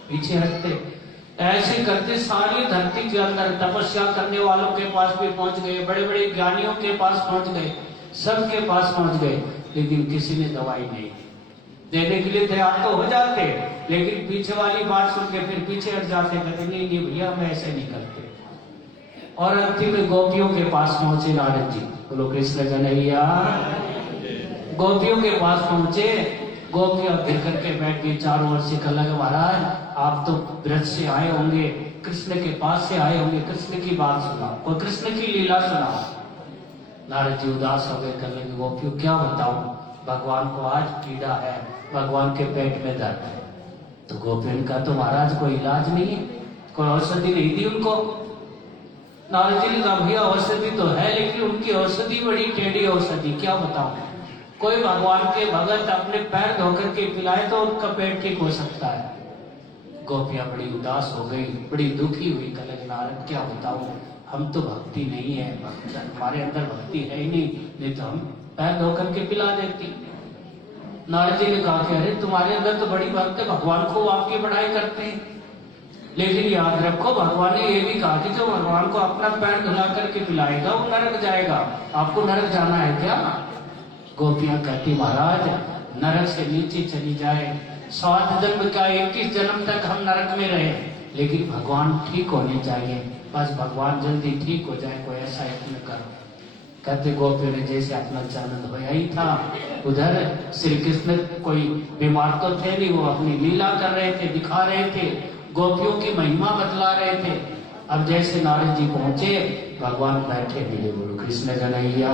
पीछे हटते, ऐसे करते सारी धरती के अंदर तपस्या करने वालों के पास भी पहुंच गए, बड़े बड़े ज्ञानियों के पास पहुंच गए, सबके पास पहुंच गए, लेकिन किसी ने दवाई नहीं देने के लिए तैयार तो हो जाते, लेकिन पीछे वाली बात सुन के फिर पीछे हट जाते, कहते नहीं भैया हम ऐसे नहीं करते। और अंतिम में गोपियों के पास पहुंचे नारद जी, बोलो कृष्ण कन्हैया। गोपियों के पास पहुंचे, गोपियां गिर करके बैठ गई चारों ओर से। कहने लगे महाराज आप तो ब्रज से आए होंगे, कृष्ण के पास से आए होंगे, कृष्ण की बात सुनाओ, कोई कृष्ण की लीला सुनाओ। नारद जी उदास हो गए, कहने लगे गोपियों क्या बताऊं, भगवान को आज पीड़ा है, भगवान के पेट में दर्द है। तो गोपियों का तो महाराज कोई इलाज नहीं है, कोई औषधि नहीं दी उनको। नारद जी ने कहा भैया औषधि तो है, लेकिन उनकी औषधि बड़ी टेढ़ी औषधि, क्या बताऊं। कोई भगवान के भगत अपने पैर धोकर के पिलाए तो उनका पेट ठीक हो सकता है। गोपियां बड़ी उदास हो गई, बड़ी दुखी हुई, कहने नारद क्या बताऊं, हम तो भक्ति नहीं है, हमारे अंदर भक्ति है ही नहीं तो हम पैर धोकर के पिला देती। नारद जी ने कहा कि अरे तुम्हारे अंदर तो बड़ी भक्त है, भगवान को आपकी बड़ाई करते हैं, लेकिन याद रखो भगवान ने ये भी कहा कि जो भगवान को अपना पैर धुला करके पिलाएगा वो नरक जाएगा, आपको नरक जाना है क्या। गोपियां कहती महाराज नरक से नीचे चली जाए, 7 जन्म का 21 जन्म तक हम नरक में रहे, लेकिन भगवान ठीक होने चाहिए, बस भगवान जल्दी ठीक हो जाए, कोई ऐसा यत्न करो। कहते गोपियों ने जैसे अपना चरण धोया ही था, उधर श्री कृष्ण कोई बीमार तो थे नहीं, वो अपनी लीला कर रहे थे, दिखा रहे थे, गोपियों की महिमा बतला रहे थे। अब जैसे नारद जी पहुंचे, भगवान बैठे मिले, बोलो कृष्ण कन्हैया।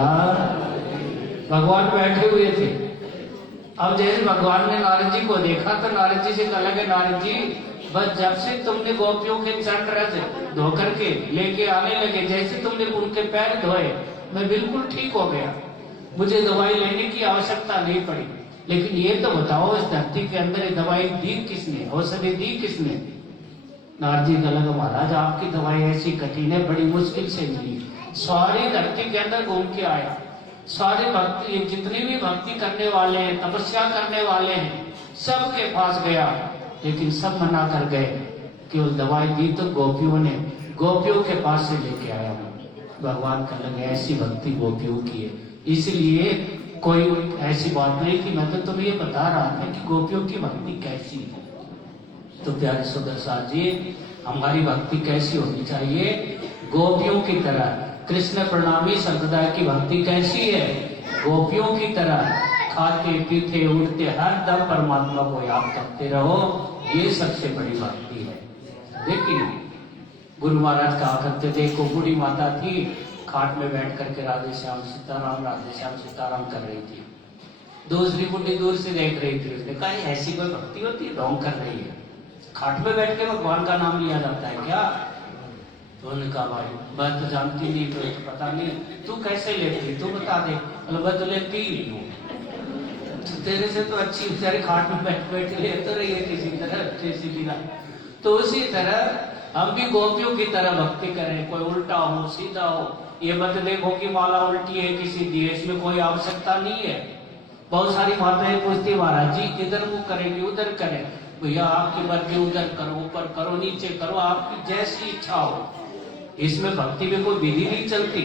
भगवान बैठे हुए थे। अब जैसे भगवान ने नारद जी को देखा तो नारद जी से कहा लगे नारद जी बस जब से तुमने गोपियों के चरण रज धो करके लेके आने लगे, जैसे तुमने उनके पैर धोए मैं बिल्कुल ठीक हो गया, मुझे दवाई लेने की आवश्यकता नहीं पड़ी। लेकिन ये तो बताओ इस धरती के अंदर ये दवाई दी किसने, औषधि दी किसने। नारद जी का लगा महाराज आपकी दवाई ऐसी कठिन है, बड़ी मुश्किल से मिली, सारी धरती के अंदर घूम के आए, सारे भक्ति जितने भी भक्ति करने वाले हैं, तपस्या करने वाले हैं, सबके पास गया, लेकिन सब मना कर गए। केवल दवाई दी तो गोपियों ने, गोपियों के पास से लेके आया हूँ। भगवान का लगे ऐसी भक्ति गोपियों की है, इसलिए कोई ऐसी बात नहीं कि मैं तो तुम्हें ये बता रहा था कि गोपियों की भक्ति कैसी है। तो प्यारे सुदर्शन जी हमारी भक्ति कैसी होनी चाहिए, गोपियों की तरह। कृष्ण प्रणामी संप्रदाय की भक्ति कैसी है, गोपियों की तरह खाते पीते उठते हर दम परमात्मा को याद करते रहो, ये सबसे बड़ी भक्ति है। देखिए गुरु महाराज कहा करते थे, को बूढ़ी माता थी खाट में बैठ करके राधे श्याम सीताराम कर रही थी, दूसरी बुढ़ी दूर से देख रही थी, उसने कहा ऐसी कोई भक्ति होती है, ढोंग कर रही है, खाट में बैठ के भगवान का नाम लिया जाता है क्या। तो उन्होंने कहा भाई मैं तो जानती नहीं, तो पता नहीं तू कैसे लेती, तू बता दे। मैं तो लेती ही नहीं हूँ, तेरे से तो अच्छी बेचारी खाट में बैठ बैठ ले तो रही है किसी तरह जैसी बिना। तो उसी तरह हम भी गोपियों की तरह भक्ति करें, कोई उल्टा हो सीधा हो, ये मत देखो कि माला उल्टी है कि सीधी है, इसमें कोई आवश्यकता नहीं है। बहुत सारी माताएं पूछती महाराज जी इधर मुंह करेंगे उधर करें, भैया आपकी मर्जी, उधर करो ऊपर करो नीचे करो, आपकी जैसी इच्छा हो, इसमें भक्ति में कोई विधि नहीं चलती,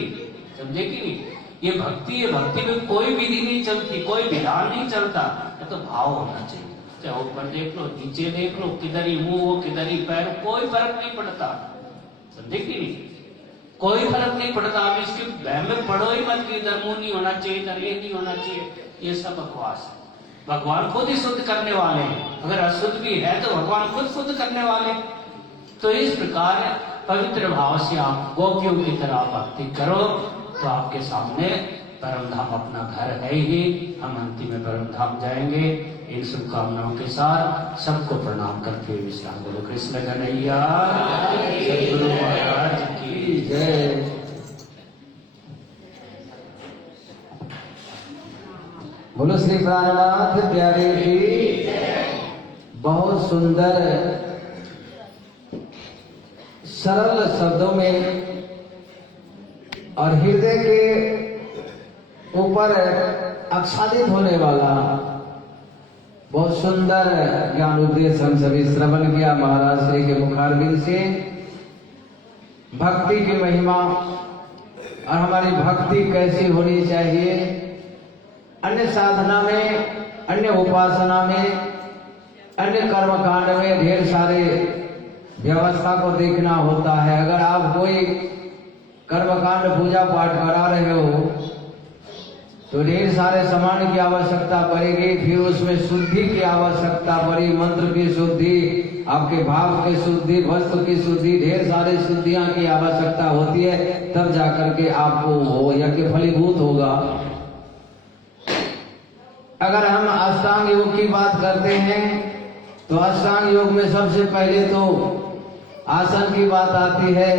समझे कि नहीं। ये भक्ति है। भक्ति में कोई विधि नहीं चलती, कोई विधान नहीं चलता, ये तो भाव होना चाहिए। चाहे ऊपर देख लो, नीचे देख लो, किधर ही मुंह हो किधर ही पैर, कोई फर्क नहीं पड़ता। समझे कि नहीं? कोई फर्क नहीं पड़ता। आप इसके बहम में पढ़ो ही मत कि इधर मुंह नहीं होना चाहिए, इधर ये नहीं होना चाहिए, ये सब बकवास है। भगवान खुद ही शुद्ध करने वाले हैं। अगर अशुद्ध भी है तो भगवान खुद शुद्ध करने वाले। तो इस प्रकार पवित्र भाव से आप गोपियों की तरह भक्ति करो तो आपके सामने परम धाम अपना घर है ही। हम अंतिम में परम धाम जाएंगे। इन शुभकामनाओं के साथ सबको प्रणाम करते हुए विश्राम। बोलो कृष्ण कन्हैया सद्गुरु महाराज की जय। बोलो श्री प्राणनाथ प्यारे की। बहुत सुंदर सरल शब्दों में और हृदय के ऊपर आच्छादित होने वाला बहुत सुंदर ज्ञान उपदेश हम सभी श्रवण किया महाराज श्री के मुखारबिंद से। भक्ति की महिमा और हमारी भक्ति कैसी होनी चाहिए, अन्य साधना में, अन्य उपासना में, अन्य कर्मकांड में ढेर सारे व्यवस्था को देखना होता है। अगर आप कोई कर्मकांड पूजा पाठ करा रहे हो तो ढेर सारे सामान की आवश्यकता पड़ेगी, फिर उसमें शुद्धि की आवश्यकता पड़ी, मंत्र की शुद्धि, आपके भाव की शुद्धि, वस्तु की शुद्धि, ढेर सारी शुद्धियां की आवश्यकता होती है, तब जाकर के आपको वो यज्ञ फलीभूत होगा। अगर हम अष्टांग योग की बात करते हैं तो अष्टांग योग में सबसे पहले तो आसन की बात आती है।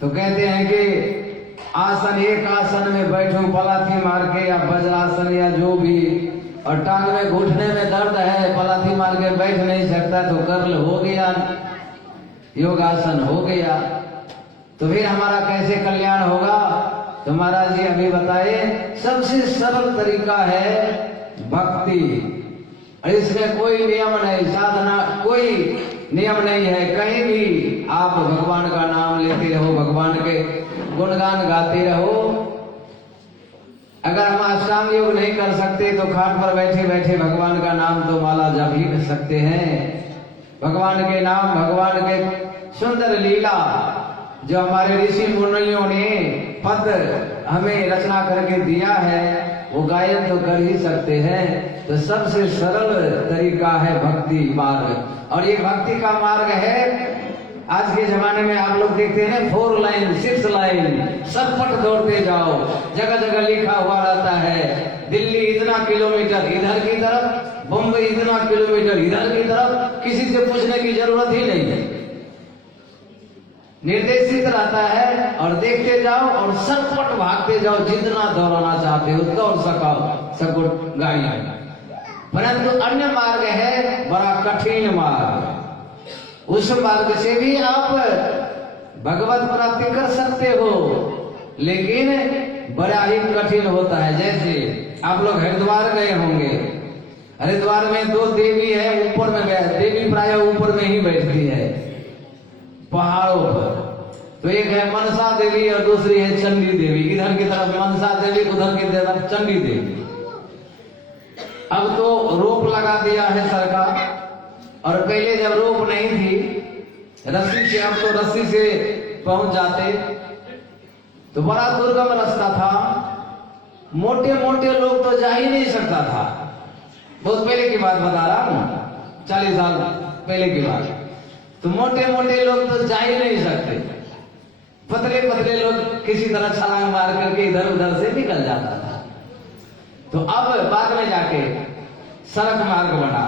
तो कहते हैं कि आसन, एक आसन में बैठो पलाथी मार के, या वज्रासन या जो भी, और टांग में घुटने में दर्द है, पलाथी मार के बैठ नहीं सकता तो कर्ल हो गया, योगासन हो गया। तो फिर हमारा कैसे कल्याण होगा? तो महाराज जी अभी बताए सबसे सरल तरीका है भक्ति। और इसमें कोई नियम नहीं, साधना कोई नियम नहीं है। कहीं भी आप भगवान का नाम लेते रहो, भगवान के गुणगान गाते रहो। अगर हम अष्टांग योग नहीं कर सकते तो खाट पर बैठे बैठे भगवान का नाम तो माला जप ही कर सकते हैं। भगवान के नाम, भगवान के सुंदर लीला जो हमारे ऋषि मुनियों ने पद हमें रचना करके दिया है, वो गायन तो कर ही सकते हैं। तो सबसे सरल तरीका है भक्ति मार्ग। और ये भक्ति का मार्ग है। आज के जमाने में आप लोग देखते हैं ना, 4 लाइन 6 लाइन सटपट दौड़ते जाओ, जगह जगह लिखा हुआ रहता है दिल्ली इतना किलोमीटर इधर की तरफ, बम्बई इतना किलोमीटर इधर की तरफ, किसी से पूछने की जरूरत ही नहीं है। निर्देशित रहता है और देखते जाओ और सटपट भागते जाओ, जितना दौड़ना चाहते हो दौड़ सको गाड़ियां। परंतु अन्य मार्ग है बड़ा कठिन मार्ग, उस मार्ग से भी आप भगवत प्राप्ति कर सकते हो, लेकिन बड़ा ही कठिन होता है। जैसे आप लोग हरिद्वार गए होंगे, हरिद्वार में 2 देवी है, ऊपर में देवी प्राय ऊपर में ही बैठती है पहाड़ों पर। तो एक है मनसा देवी और दूसरी है चंडी देवी। इधर की तरफ मनसा देवी, उधर की तरफ चंडी देवी। अब तो रोप लगा दिया है सरकार, और पहले जब रोप नहीं थी रस्सी से, अब तो रस्सी से पहुंच जाते। तो बड़ा दुर्गम रास्ता था, मोटे मोटे लोग तो जा ही नहीं सकता था। बहुत पहले की बात बता रहा हूं, 40 साल पहले की बात। तो मोटे मोटे लोग तो जा ही नहीं सकते, पतले पतले लोग किसी तरह छलांग मार करके इधर उधर से निकल जाता था। तो अब बाद में जाके सड़क मार्ग बना,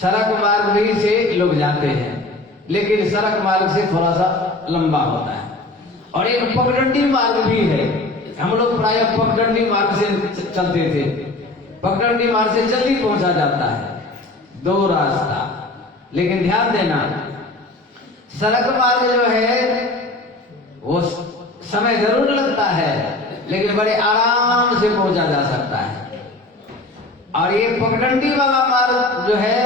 सड़क मार्ग भी से लोग जाते हैं, लेकिन सड़क मार्ग से थोड़ा सा लंबा होता है। और एक पगडंडी मार्ग भी है, हम लोग प्राय पगडंडी मार्ग से चलते थे। पगडंडी मार्ग से जल्दी पहुंचा जाता है, 2 रास्ता। लेकिन ध्यान देना, सड़क मार्ग जो है वो समय जरूर लगता है, लेकिन बड़े आराम से पहुंचा जा सकता है। और ये पगडंडी वाला मार्ग जो है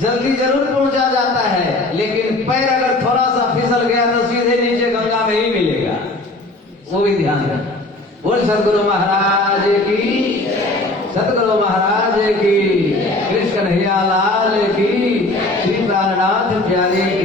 जल्दी जरूर पहुंचा जाता है, लेकिन पैर अगर थोड़ा सा फिसल गया तो सीधे नीचे गंगा में ही मिलेगा। वो भी ध्यान रखें। बोल सतगुरु महाराज की, सतगुरु महाराज की, कृष्ण कन्हैया लाल की, श्री प्राणनाथ प्यारे